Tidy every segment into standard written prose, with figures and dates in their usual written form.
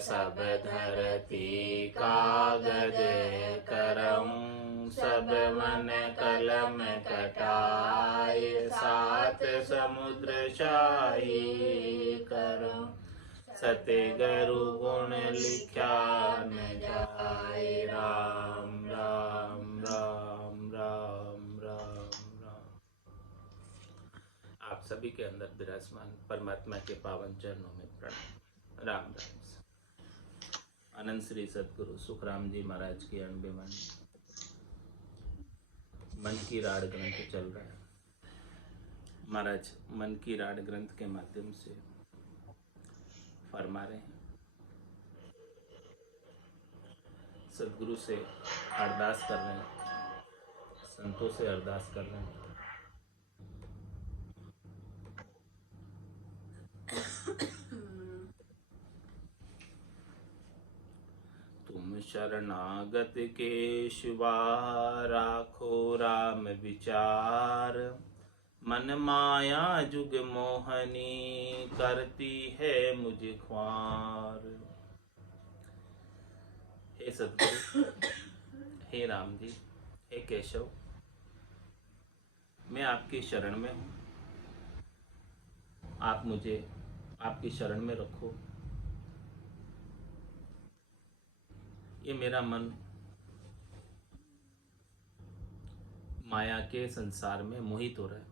सब धरती कागज करम, सब मन कलम कटाए, सात समुद्र शाही करो, सत्य गुरु गुण लिख्या न जाए। राम राम राम राम राम राम। आप सभी के अंदर विराजमान परमात्मा के पावन चरणों में प्रणाम। राम राम। अनंत श्री सदगुरु सुखराम जी महाराज की अणबेवानी मन की राड ग्रंथ चल रहा है। महाराज मन की राड ग्रंथ के माध्यम से फरमा रहे हैं, सदगुरु से अरदास कर रहे हैं, संतों से अरदास कर रहे हैं। तुम शरणागत के शिवा, राखो राम विचार, मन माया जुग मोहनी, करती है मुझे ख्वार। हे सतगुरु, हे राम जी, हे केशव, मैं आपकी शरण में हूँ, आप मुझे आपकी शरण में रखो। ये मेरा मन माया के संसार में मोहित हो रहा है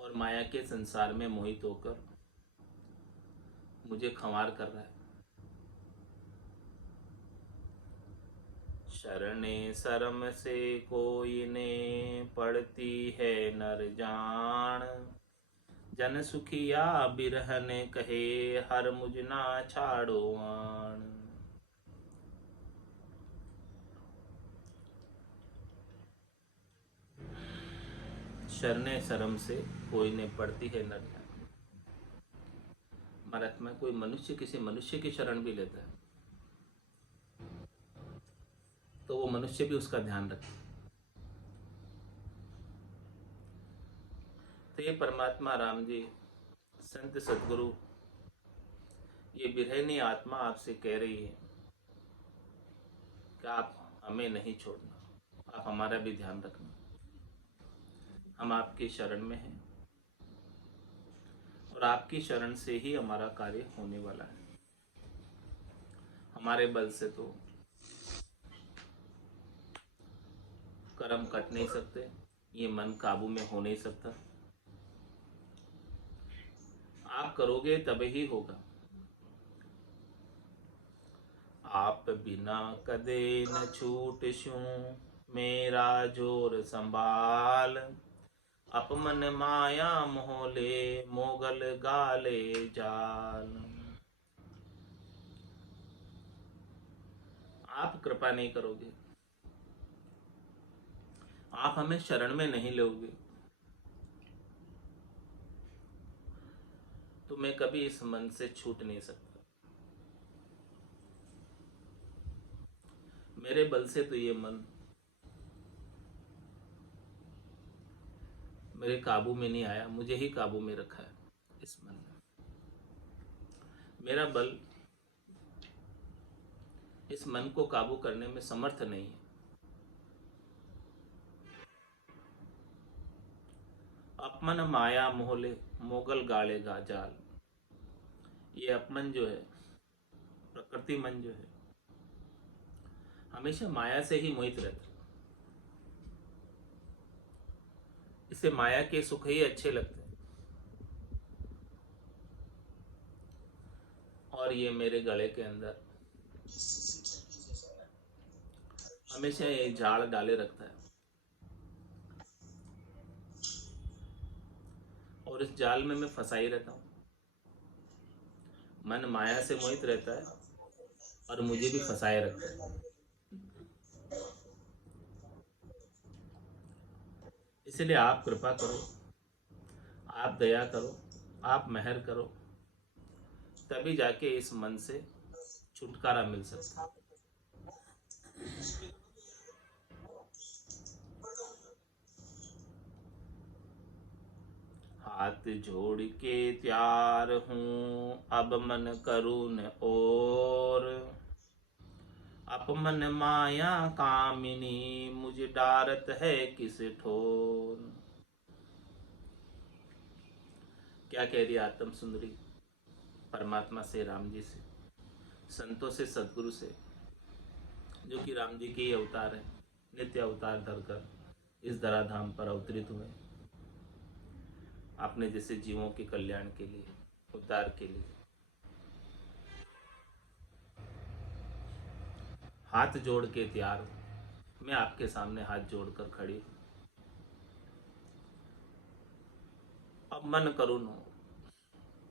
और माया के संसार में मोहित होकर मुझे खंवार कर रहा है। शरणे शर्म से कोई ने, पड़ती है नर जान, जन सुखिया बिरहन कहे, हर मुझ ना छाड़ो आन। शरणे शर्म से कोई ने, पड़ती है नर जान। महाराज में कोई मनुष्य किसी मनुष्य की शरण भी लेता है तो वो मनुष्य भी उसका ध्यान रखे। तो ये परमात्मा राम जी, संत सदगुरु, ये बिरहनी आत्मा आपसे कह रही है कि आप हमें नहीं छोड़ना, आप हमारा भी ध्यान रखना। हम आपकी शरण में हैं और आपकी शरण से ही हमारा कार्य होने वाला है। हमारे बल से तो कर्म कट नहीं सकते, ये मन काबू में हो नहीं सकता। आप करोगे तब ही होगा। आप बिना कदे न छूटशूं, मेरा जोर संभाल, अपमन माया मोहले, मोगल गाले जाल। आप कृपा नहीं करोगे, आप हमें शरण में नहीं लोगे, तो मैं कभी इस मन से छूट नहीं सकता। मेरे बल से तो ये मन मेरे काबू में नहीं आया, मुझे ही काबू में रखा है इस मन ने। मेरा बल इस मन को काबू करने में समर्थ नहीं है। अपमन माया मोहले, मोगल गाड़ेगा जाल। ये अपमन जो है, प्रकृति मन जो है, हमेशा माया से ही मोहित रहता है। इसे माया के सुख ही अच्छे लगते हैं और ये मेरे गले के अंदर हमेशा ये झाड़ डाले रखता है और इस जाल में मैं फंसा ही रहता हूँ। मन माया से मोहित रहता है और मुझे भी फंसाए रखता है। इसलिए आप कृपा करो, आप दया करो, आप मेहर करो, तभी जाके इस मन से छुटकारा मिल सकता है। हाथ जोड़ के त्यार हूँ अब मन करुण और, अपमन माया कामिनी मुझे डारत है किस ठोर। क्या कह रही आत्म सुंदरी परमात्मा से, राम जी से, संतों से, सदगुरु से, जो कि राम जी के ही अवतार है, नित्य अवतार धरकर इस धराधाम पर अवतरित हुए अपने जैसे जीवों के कल्याण के लिए, उद्धार के लिए। हाथ जोड़ के तैयार हूं, मैं आपके सामने हाथ जोड़कर खड़ी हूं। अब मन करुण हो,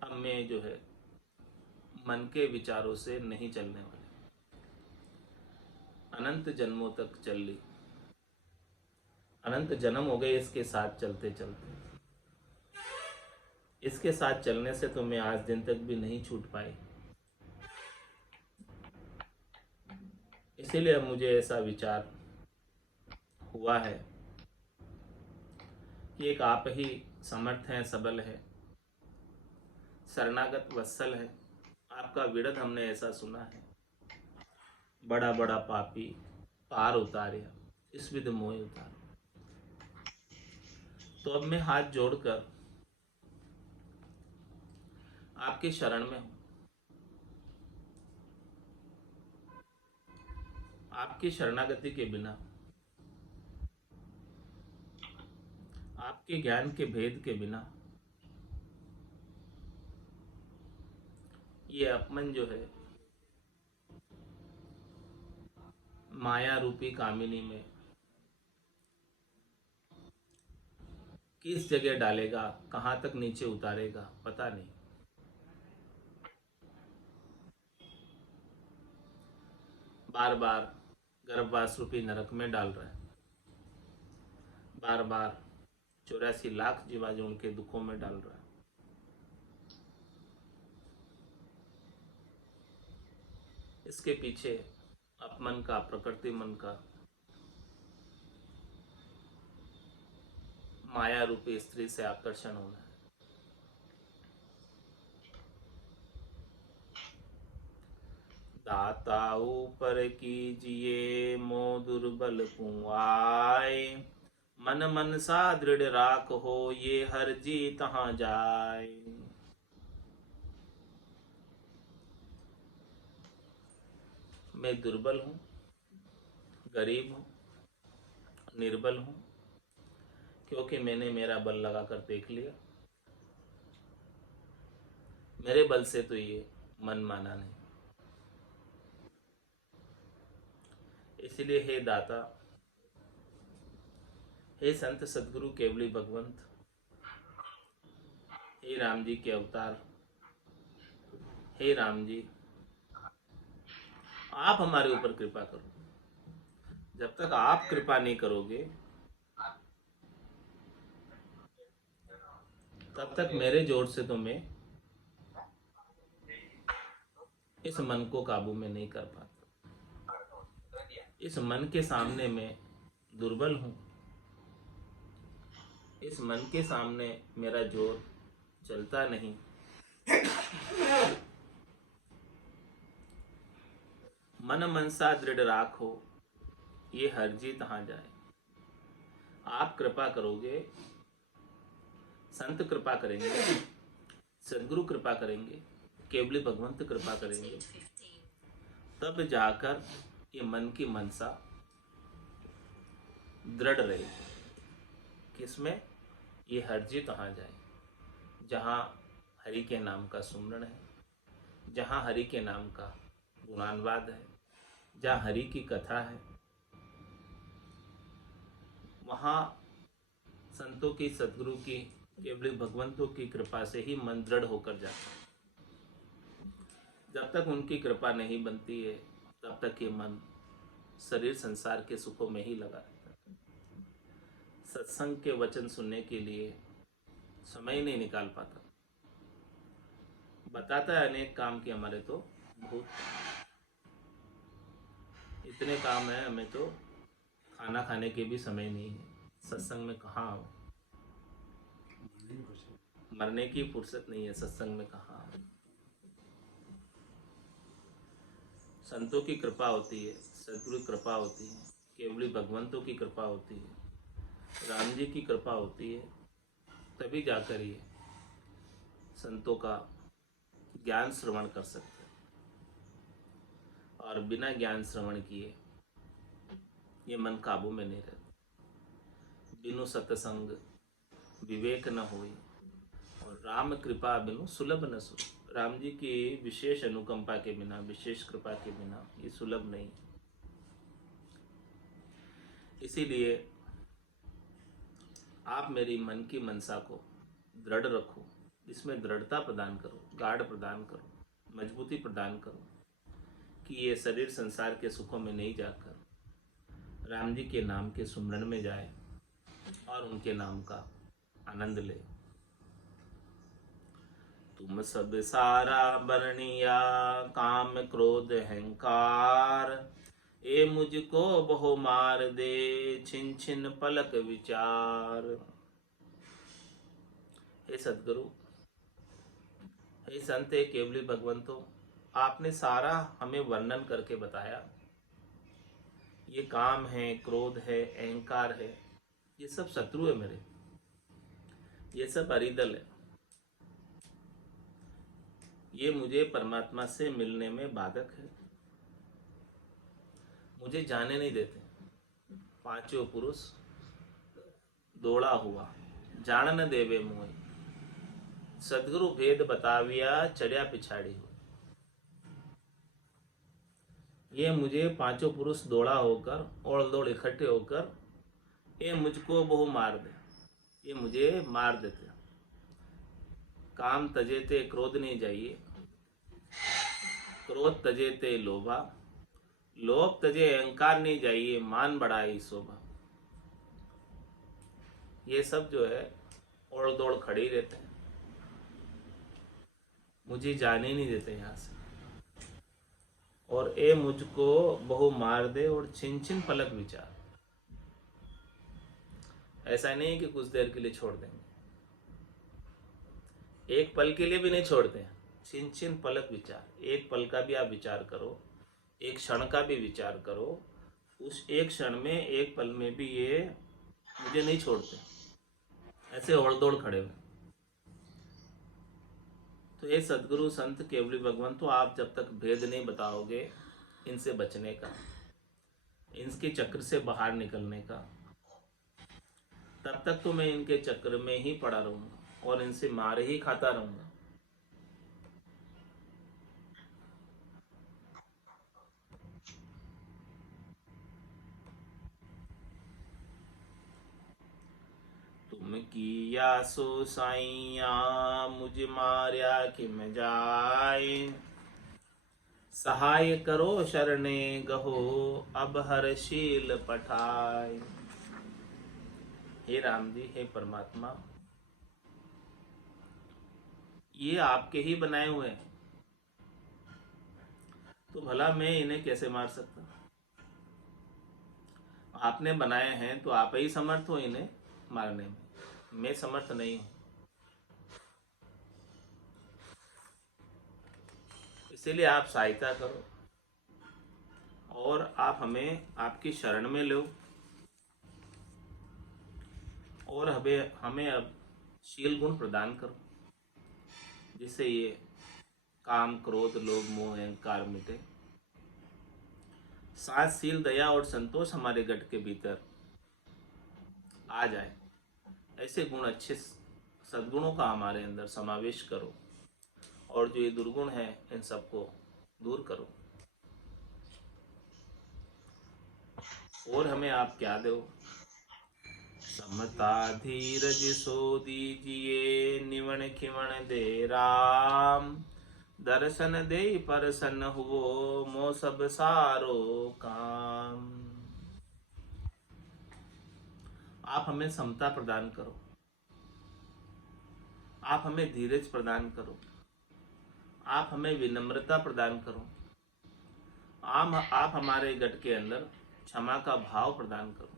अब मैं जो है मन के विचारों से नहीं चलने वाली, अनंत जन्मों तक चल ली, अनंत जन्म हो गए इसके साथ चलते चलते। इसके साथ चलने से तो मैं आज दिन तक भी नहीं छूट पाई, इसीलिए अब मुझे ऐसा विचार हुआ है कि एक आप ही समर्थ हैं, सबल है, शरणागत वत्सल है। आपका विरद हमने ऐसा सुना है, बड़ा बड़ा पापी पार उतारिया, इस विध मोह उतार। तो अब मैं हाथ जोड़कर आपके शरण में हूं, आपकी शरणागति के बिना, आपके ज्ञान के भेद के बिना ये अपमन जो है माया रूपी कामिनी में किस जगह डालेगा, कहां तक नीचे उतारेगा पता नहीं। बार बार गर्भवास रूपी नरक में डाल रहा है, बार बार 84 लाख जीवाणु के दुखों में डाल रहा है। इसके पीछे अपमन का, प्रकृति मन का, माया रूपी स्त्री से आकर्षण होना है। दाता ऊपर कीजिए मो दुर्बल पुआए, मन मन सा दृढ़ राख हो ये हर जी तहां जाए। मैं दुर्बल हूं, गरीब हूं, निर्बल हूं, क्योंकि मैंने मेरा बल लगाकर देख लिया। मेरे बल से तो ये मन माना नहीं, इसलिए हे दाता, हे संत सदगुरु केवली भगवंत, हे राम जी के अवतार, हे राम जी, आप हमारे ऊपर कृपा करो। जब तक आप कृपा नहीं करोगे तब तक मेरे जोर से तो मैं इस मन को काबू में नहीं कर पाता। इस मन के सामने मैं दुर्बल हूं, इस मन के सामने मेरा जोर चलता नहीं। मन मनसा दृढ़ राखो ये हर जी तहां जाए। आप कृपा करोगे, संत कृपा करेंगे, सदगुरु कृपा करेंगे, केवली भगवंत कृपा करेंगे, तब जाकर ये मन की मनसा दृढ़ रहेगी। किसमें? ये हर जी तहां जाए, जहाँ हरि के नाम का सुमरण है, जहाँ हरि के नाम का गुणानुवाद है, जहाँ हरि की कथा है, वहाँ संतों की, सदगुरु की, केवल भगवंतों की कृपा से ही मन दृढ़ होकर जाता है। जब तक उनकी कृपा नहीं बनती है तब तक ये मन शरीर संसार के सुखों में ही लगा रहता है। सत्संग के वचन सुनने के लिए समय नहीं निकाल पाता। बताता है अनेक काम कि हमारे तो बहुत इतने काम है, हमें तो खाना खाने के भी समय नहीं है, सत्संग में कहाँ आओ। मरने की फुर्सत नहीं है सत्संग में कहाँ। संतों की कृपा होती है, सदगुरु कृपा होती है, केवली भगवंतों की कृपा होती है, राम जी की कृपा होती है, तभी जाकर ये संतों का ज्ञान श्रवण कर सकते हैं। और बिना ज्ञान श्रवण किए ये मन काबू में नहीं रहता। बिनु सत्संग विवेक न होई, और राम कृपा बिनु सुलभ न सुई। राम जी की विशेष अनुकंपा के बिना, विशेष कृपा के बिना ये सुलभ नहीं। इसीलिए आप मेरी मन की मनसा को दृढ़ रखो, इसमें दृढ़ता प्रदान करो, गाढ़ प्रदान करो, मजबूती प्रदान करो, कि ये शरीर संसार के सुखों में नहीं जाकर राम जी के नाम के सुमरण में जाए और उनके नाम का आनंद ले। तुम सब सारा बरनिया काम क्रोध अहंकार, ए मुझको बहु मार दे छिन छिन पलक विचार। हे सदगुरु, हे संत, हे केवली भगवंतों, आपने सारा हमें वर्णन करके बताया। ये काम है, क्रोध है, अहंकार है, ये सब शत्रु है मेरे, ये सब अरिदल है, ये मुझे परमात्मा से मिलने में बाधक है, मुझे जाने नहीं देते। पांचों पुरुष दौड़ा हुआ जान न देवे मोय, सदगुरु भेद बताविया चढ़िया पिछाड़ी हो। ये मुझे पांचों पुरुष दौड़ा होकर, और दौड़ इकट्ठे होकर ये मुझको बहु मार दे, ये मुझे मार देते। काम तजे ते क्रोध नहीं जाइए, क्रोध तजे ते लोभा, लोभ तजे अहंकार नहीं जाइए, मान बढ़ाई शोभा। ये सब जो है ओड़ दौड़ खड़े ही रहते हैं, मुझे जाने नहीं देते यहाँ से। और ए मुझको बहु मार दे और छिन छिन पलक विचार। ऐसा नहीं कि कुछ देर के लिए छोड़ देंगे, एक पल के लिए भी नहीं छोड़ते हैं। छिन छिन पलक विचार, एक पल का भी आप विचार करो, एक क्षण का भी विचार करो, उस एक क्षण में, एक पल में भी ये मुझे नहीं छोड़ते, ऐसे ओड़ दौड़ खड़े हुए। तो ये सदगुरु संत केवली भगवंत, तो आप जब तक भेद नहीं बताओगे इनसे बचने का, इनके चक्र से बाहर निकलने का, तब तक तो मैं इनके चक्र में ही पड़ा रहूंगा और इनसे मार ही खाता रहूंगा। तुम किया सो साइया मुझ मार्या कि मैं जाए, सहाय करो शरणे गहो अब हरशील पठाए। हे राम जी, हे परमात्मा, ये आपके ही बनाए हुए हैं, तो भला मैं इन्हें कैसे मार सकता? आपने बनाए हैं तो आप ही समर्थ हो इन्हें मारने में, मैं समर्थ नहीं हूं। इसीलिए आप सहायता करो और आप हमें आपकी शरण में लो, और हमें अब शील गुण प्रदान करो, जिससे ये काम क्रोध लोभ मोह अहंकार मिटे। साथ शील दया और संतोष हमारे गट के भीतर आ जाए, ऐसे गुण, अच्छे सद्गुणों का हमारे अंदर समावेश करो, और जो ये दुर्गुण है इन सबको दूर करो। और हमें आप क्या दो? समता धीरज सो दीजिए, निवण खिवण दे राम, दर्शन दे परसन हुओ मो सब सारो काम। आप हमें समता प्रदान करो, आप हमें धीरज प्रदान करो, आप हमें विनम्रता प्रदान करो, आप हमारे गट के अंदर क्षमा का भाव प्रदान करो,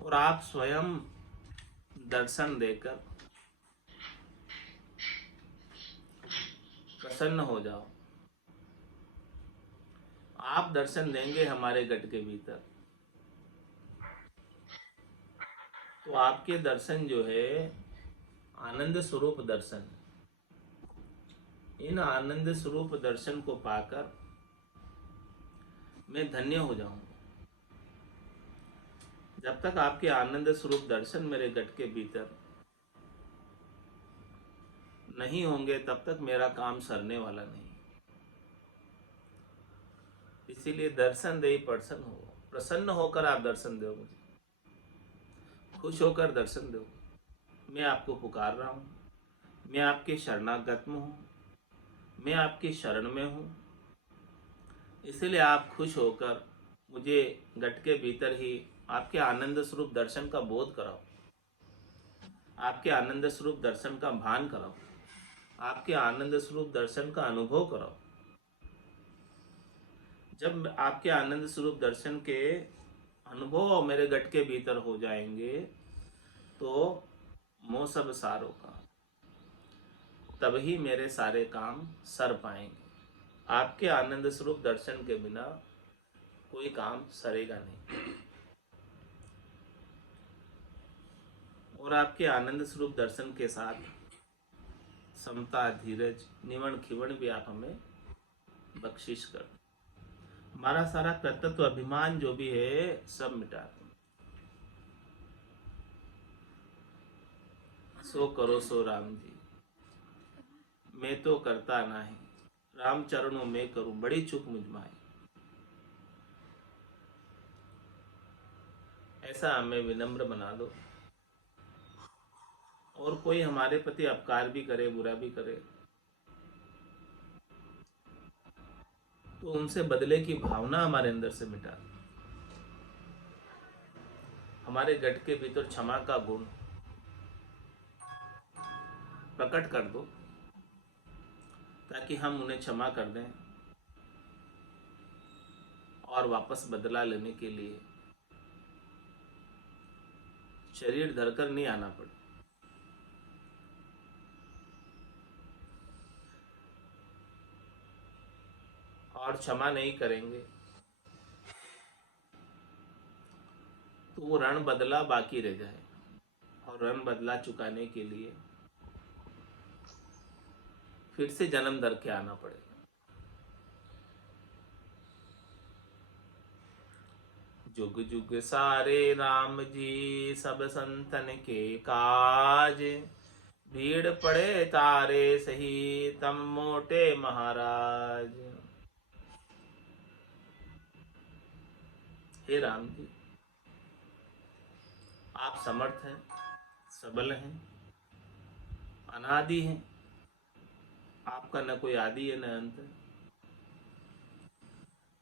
और आप स्वयं दर्शन देकर प्रसन्न हो जाओ। आप दर्शन देंगे हमारे गट के भीतर, तो आपके दर्शन जो है आनंद स्वरूप दर्शन, इन आनंद स्वरूप दर्शन को पाकर मैं धन्य हो जाऊंगा। जब तक आपके आनंद स्वरूप दर्शन मेरे गट के भीतर नहीं होंगे तब तक मेरा काम सरने वाला नहीं। इसीलिए दर्शन दे प्रसन्न हो, प्रसन्न होकर आप दर्शन दो, मुझे खुश होकर दर्शन दो। मैं आपको पुकार रहा हूँ, मैं आपके शरणागत में हूँ, मैं आपकी शरण में हूँ। इसलिए आप खुश होकर मुझे गट के भीतर ही आपके आनंद स्वरूप दर्शन का बोध कराओ, आपके आनंद स्वरूप दर्शन का भान कराओ, आपके आनंद स्वरूप दर्शन का अनुभव कराओ। जब आपके आनंद स्वरूप दर्शन के अनुभव मेरे गट के भीतर हो जाएंगे तो मोह सब सारों का, तभी मेरे सारे काम सर पाएंगे। आपके आनंद स्वरूप दर्शन के बिना कोई काम सरेगा नहीं। और आपके आनंद स्वरूप दर्शन के साथ समता, धीरज, निवण खिवण भी आप हमें बख्शिश कर। हमारा सारा कर्तृत्व अभिमान जो भी है सब मिटा दो। सो करो सो राम जी, मैं तो करता नहीं, राम चरणों में करूं बड़ी चूक मुझ माई। ऐसा हमें विनम्र बना दो। और कोई हमारे प्रति अपकार भी करे, बुरा भी करे, तो उनसे बदले की भावना हमारे अंदर से मिटा दो। हमारे गट के भीतर क्षमा का गुण प्रकट कर दो, ताकि हम उन्हें क्षमा कर दें और वापस बदला लेने के लिए शरीर धरकर नहीं आना पड़े। और क्षमा नहीं करेंगे तो वो ऋण बदला बाकी रह जाए, और ऋण बदला चुकाने के लिए फिर से जन्म धर के आना पड़ेगा। जुग जुग सारे राम जी सब संतन के काज, भीड़ पड़े तारे सही तम मोटे महाराज। हे राम जी, आप समर्थ हैं, सबल हैं, अनादि हैं। आपका न कोई आदि है न अंत।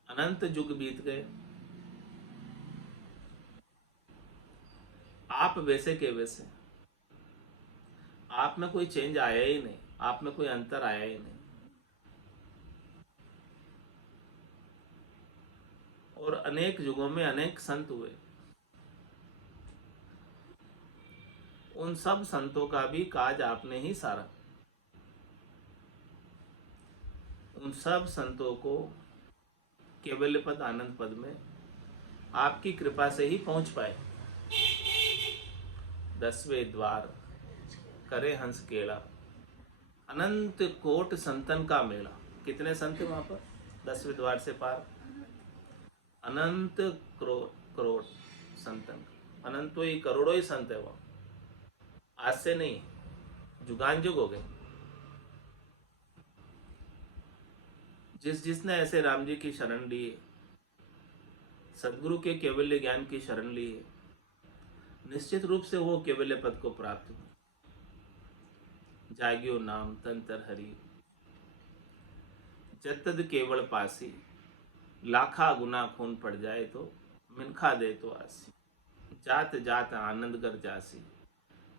अनंत युग बीत गए, आप वैसे के वैसे। आप में कोई चेंज आया ही नहीं, आप में कोई अंतर आया ही नहीं। और अनेक युगों में अनेक संत हुए, उन सब संतों का भी काज आपने ही सारा। उन सब संतों को केवल पद आनंद पद में आपकी कृपा से ही पहुंच पाए। 10वें द्वार करे हंस केला, अनंत कोट संतन का मेला। कितने संत वहां पर 10वें द्वार से पार? अनंत करोड़ करोड़ संतन, अनंत तो ही करोड़ों ही संत है वो। आज से नहीं, जुगान जुग हो गए। जिसने ऐसे राम जी की शरण ली है, सदगुरु के केवल्य ज्ञान की शरण ली है, निश्चित रूप से वो केवल्य पद को प्राप्त हो। जाग्यो नाम तंतर हरि, जतद केवल पासी, लाखा गुना खून पड़ जाए तो मिनखा दे तो आसी। जात जात आनंद कर जासी,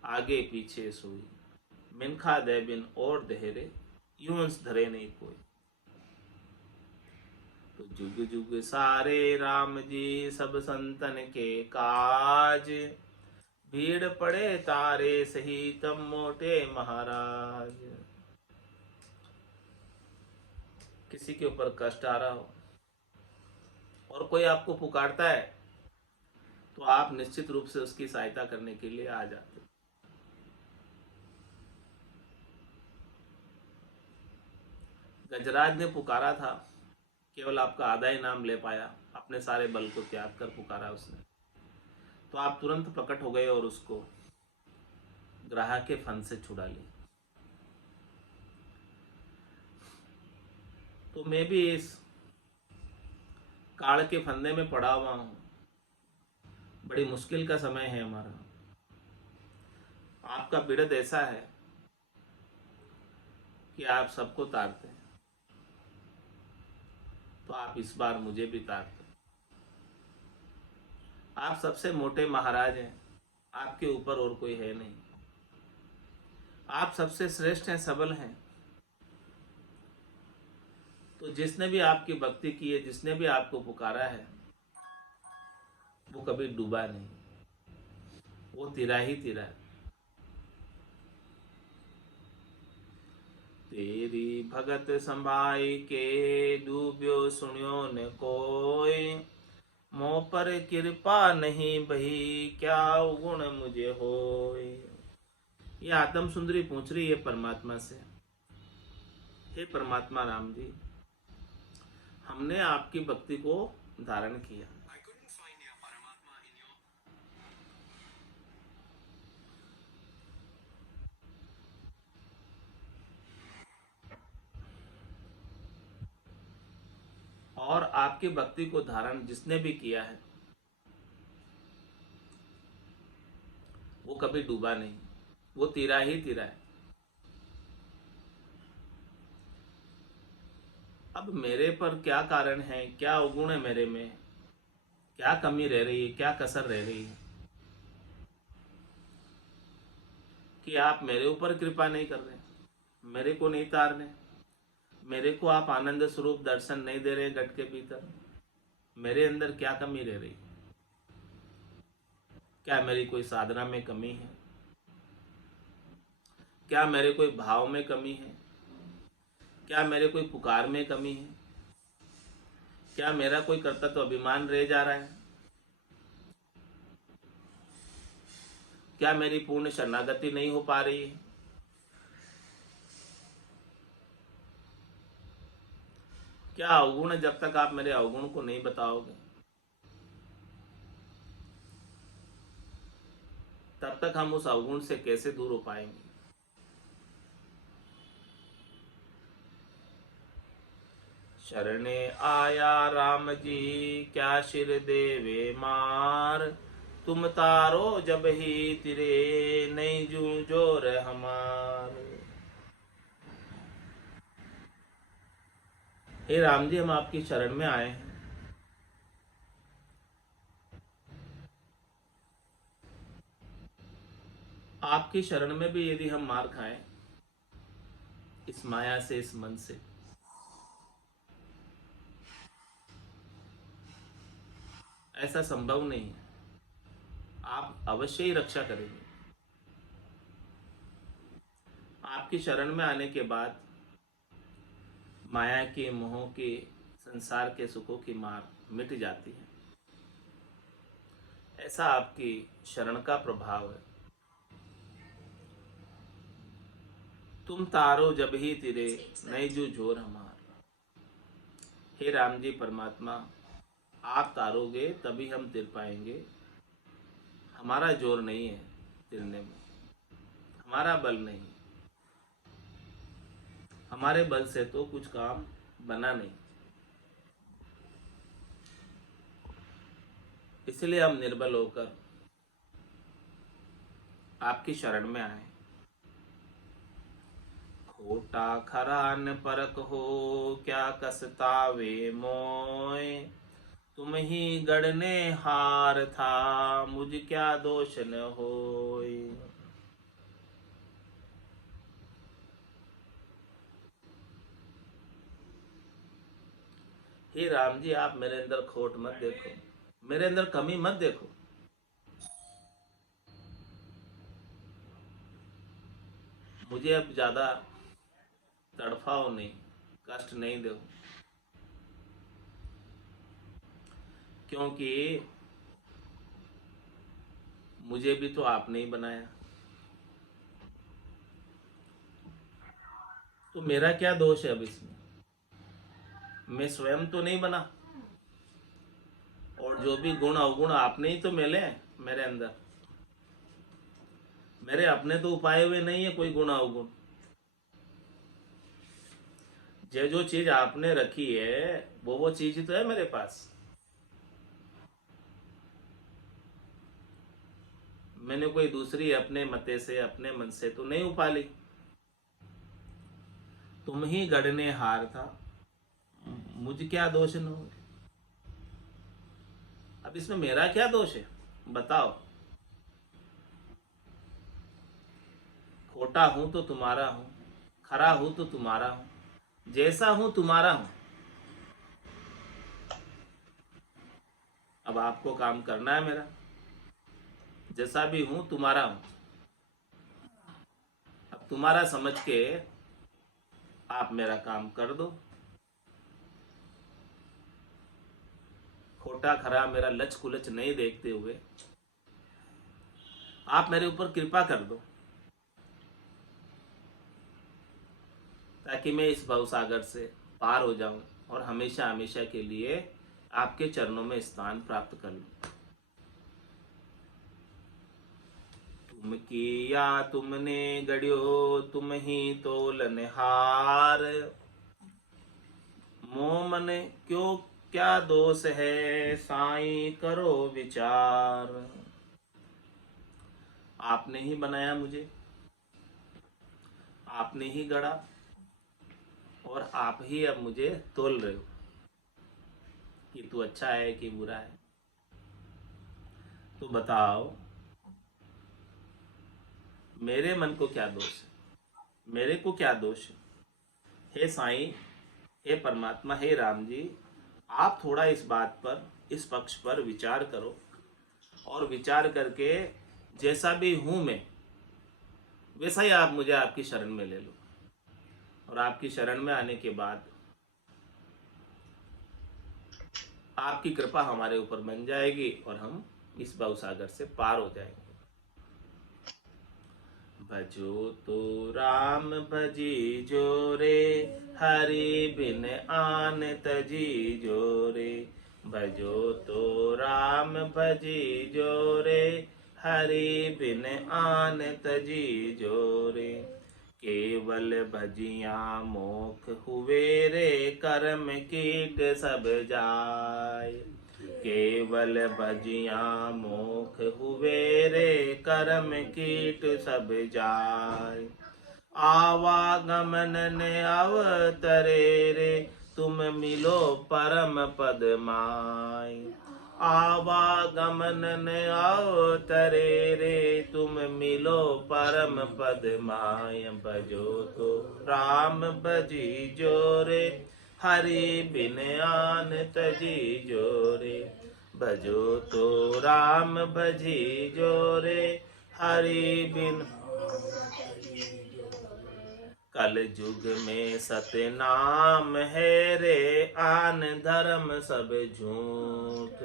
आगे पीछे सोई, मिनखा दे बिन और देहरे, यूं धरे नहीं कोई। तो जुग जुग सारे राम जी सब संतन के काज, भीड़ पड़े तारे सही तब मोटे महाराज। किसी के ऊपर कष्ट आ रहा हो और कोई आपको पुकारता है तो आप निश्चित रूप से उसकी सहायता करने के लिए आ जाते हो। गजराज ने पुकारा था, केवल आपका आधा ही नाम ले पाया, अपने सारे बल को त्याग कर पुकारा उसने, तो आप तुरंत प्रकट हो गए और उसको ग्राह के फन से छुड़ा ली। तो मैं भी इस काल के फंदे में पड़ा हुआ हूं। बड़ी मुश्किल का समय है हमारा। आपका बिरद ऐसा है कि आप सबको तारते हैं, तो आप इस बार मुझे भी तारते। आप सबसे मोटे महाराज हैं, आपके ऊपर और कोई है नहीं। आप सबसे श्रेष्ठ हैं, सबल हैं। तो जिसने भी आपकी भक्ति की है, जिसने भी आपको पुकारा है, वो कभी डूबा नहीं, वो तिरा ही तिरा है। तेरी भगत संभाई के डूब्यो सुनियो न कोई, मोह पर कृपा नहीं बही क्या गुण मुझे होय। ये आत्म सुंदरी पूछ रही है परमात्मा से, हे परमात्मा राम जी, हमने आपकी भक्ति को धारण किया, और आपकी भक्ति को धारण जिसने भी किया है वो कभी डूबा नहीं, वो तिरा ही तिरा है। अब मेरे पर क्या कारण है, क्या अवगुण है मेरे में, क्या कमी रह रही है, क्या कसर रह रही है कि आप मेरे ऊपर कृपा नहीं कर रहे, मेरे को नहीं तार रहे, मेरे को आप आनंद स्वरूप दर्शन नहीं दे रहे घट के भीतर। मेरे अंदर क्या कमी रह रही? क्या मेरी कोई साधना में कमी है? क्या मेरे कोई भाव में कमी है? क्या मेरे कोई पुकार में कमी है? क्या मेरा कोई कर्तव्य अभिमान रह जा रहा है? क्या मेरी पूर्ण शरणागति नहीं हो पा रही है? क्या अवगुण है? जब तक आप मेरे अवगुण को नहीं बताओगे तब तक हम उस अवगुण से कैसे दूर हो पाएंगे? शरणे आया राम जी क्या शिर देवे मार, तुम तारो जब ही तिरे नहीं जूझोर हमार। हे राम जी, हम आपकी शरण में आए हैं। आपकी शरण में भी यदि हम मार खाएं इस माया से, इस मन से, ऐसा संभव नहीं है। आप अवश्य ही रक्षा करेंगे। आपकी शरण में आने के बाद माया के, मोह के, संसार के सुखों की मार मिट जाती है। ऐसा आपकी शरण का प्रभाव है। तुम तारो जब ही तिरे नहीं जो जोर हमार। हे राम जी परमात्मा, आप तारोगे तभी हम तिर पाएंगे। हमारा जोर नहीं है तिरने में, हमारा बल नहीं, हमारे बल से तो कुछ काम बना नहीं। इसलिए हम निर्बल होकर आपकी शरण में आए। खोटा खरा न परख हो क्या कसतावे मोय, तुम ही गढ़ने हार था मुझ क्या दोष न होय। हे राम जी, आप मेरे अंदर खोट मत देखो, मेरे अंदर कमी मत देखो। मुझे अब ज़्यादा तड़फाओ नहीं, कष्ट नहीं दो, क्योंकि मुझे भी तो आपने ही बनाया, तो मेरा क्या दोष है अब इसमें? मैं स्वयं तो नहीं बना, और जो भी गुण अवगुण आपने ही तो मिले हैं मेरे अंदर। मेरे अपने तो उपाय हुए नहीं है कोई गुण अवगुण। जो चीज आपने रखी है वो चीज ही तो है मेरे पास। मैंने कोई दूसरी अपने मते से अपने मन से तो नहीं उपाली। तुम ही गढ़ने हार था, मुझ क्या दोष न हो। अब इसमें मेरा क्या दोष है बताओ? खोटा हूं तो तुम्हारा हूं, खरा हूं तो तुम्हारा हूं, जैसा हूं तुम्हारा हूं। अब आपको काम करना है मेरा, जैसा भी हूं तुम्हारा हूं। अब तुम्हारा समझ के आप मेरा काम कर दो। खोटा खरा मेरा लच कुलच नहीं देखते हुए आप मेरे ऊपर कृपा कर दो, ताकि मैं इस भवसागर से पार हो जाऊं और हमेशा हमेशा के लिए आपके चरणों में स्थान प्राप्त कर लूं। तुम किया तुमने गढ़ियो तुम ही तोलनहार, मोह मन क्यों क्या दोष है साईं करो विचार। आपने ही बनाया मुझे, आपने ही गढ़ा, और आप ही अब मुझे तोल रहे हो कि तू अच्छा है कि बुरा है। तो बताओ मेरे मन को क्या दोष है, मेरे को क्या दोष है? हे साईं, हे परमात्मा, हे राम जी, आप थोड़ा इस बात पर, इस पक्ष पर विचार करो, और विचार करके जैसा भी हूं मैं वैसा ही आप मुझे आपकी शरण में ले लो। और आपकी शरण में आने के बाद आपकी कृपा हमारे ऊपर बन जाएगी और हम इस भवसागर से पार हो जाएंगे। भजो तो राम भजी जोरे, हरि बिन आन तजी जोरे। भजो तो राम भजी जोरे, हरि बिन आन तजी जोरे। केवल भजिया मोख हुए रे, कर्म कीट सब जाय। केवल भजिया मोख हुए रे, कर्म कीट सब जाय। आवागमन ने अवतरे रे, तुम मिलो परम पद माय। आवागमन ने अवतरे रे, तुम मिलो परम पद माय। भजो तो राम भजी जोरे, हरि बिन आन तजी जोरे। भजो तो राम भजी जोरे, हरि बिन। कल युग में सतनाम है रे, आन धर्म सब झूठ।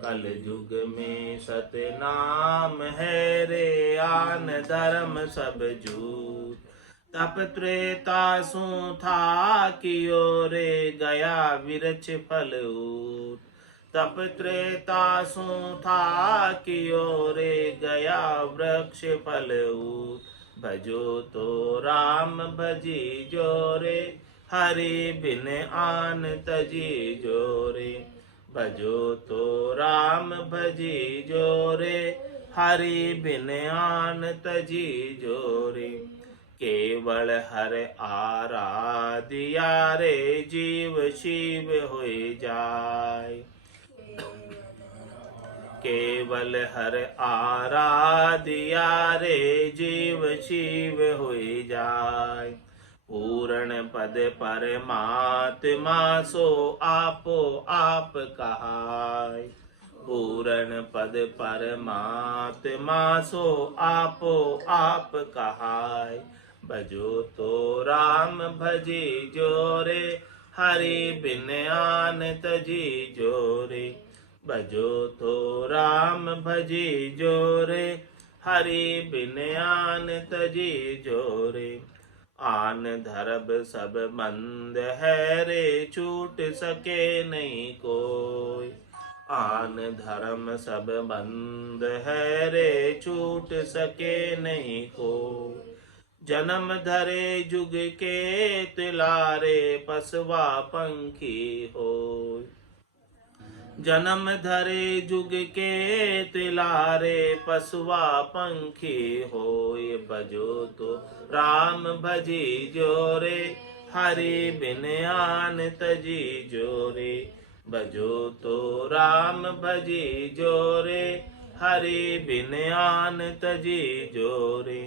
कल युग में सतनाम है रे, आन धर्म सब झूठ। तप त्रेता सु था कियो रे, गया विरच फल ऊट। तप त्रेता सु था कियो रे, गया वृक्ष फल ऊट। भजो तो राम भजी जोरे, हरि बिन आन तजी जोरे। भजो तो राम भजी जोरे, हरि बिन आन तजी जोरे। केवल हर आराधिया रे, जीव शिव होए जाय। केवल हर आराधिया रे, जीव शिव होए जाय। पूर्ण पद परमात्मा सो आपो आप कहाय। पूर्ण पद परमात्मा सो आपो आप कहाय। भजो तो राम भजी जोरे, हरि बिन आन तजी जोरे। भजो तो राम भजी जोरे, हरि बिन आन तजी जोरे। आन धरब सब बंद है रे, छूट सके नहीं कोई। आन धर्म सब बंद है रे, छूट सके नहीं कोई। जन्म धरे जुग के तिलारे, पसवा पंखी होय। जन्म धरे जुग के तिलारे, पसवा पंखी होय। भजो तो राम भजी जोरे, हरि बिन आन तजी जोरे। भजो तो राम भजी जोरे, हरि बिन आन तजी जोरे।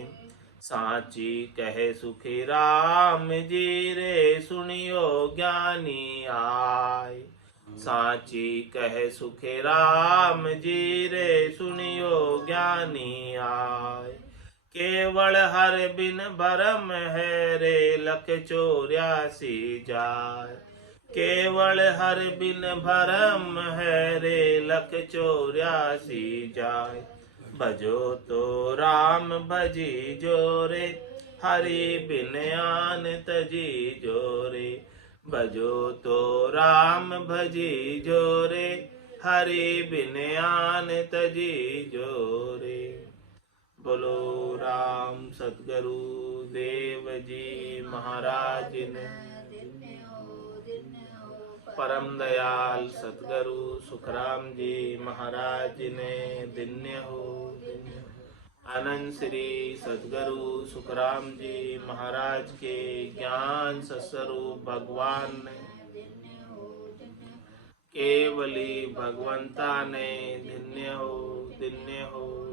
साची कहे सुखी राम जी रे, सुनियो ज्ञानी आय। साची कहे सुखे राम जी रे, सुनियो ज्ञानी आय। केवल हर बिन भरम है रे, 184 जाय। केवल हर बिन भरम है रे, 184 जाय। भजो तो राम भजी जोरे, हरि बिन आन तजी जोरे। भजो तो राम भजी जोरे, हरि बिन आन तजी जोरे। बोलो राम सतगुरु देव जी महाराज ने। परम दयाल सतगुरु सुखराम जी महाराज ने दिन्य हो। आनंद श्री सतगुरु सुखराम जी महाराज के ज्ञान सस्वरूप भगवान ने, केवली भगवंता ने दिन्य हो।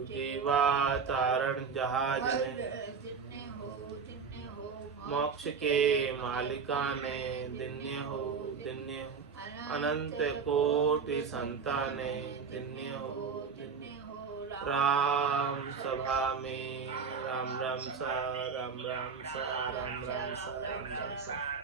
जीवा तारण जहाज ने, मोक्ष के मालिका ने दिन्य हो। अनंत कोटि संताने दिन्य हो। राम सभा में राम राम सा, राम राम सा, राम राम सा, राम राम सा।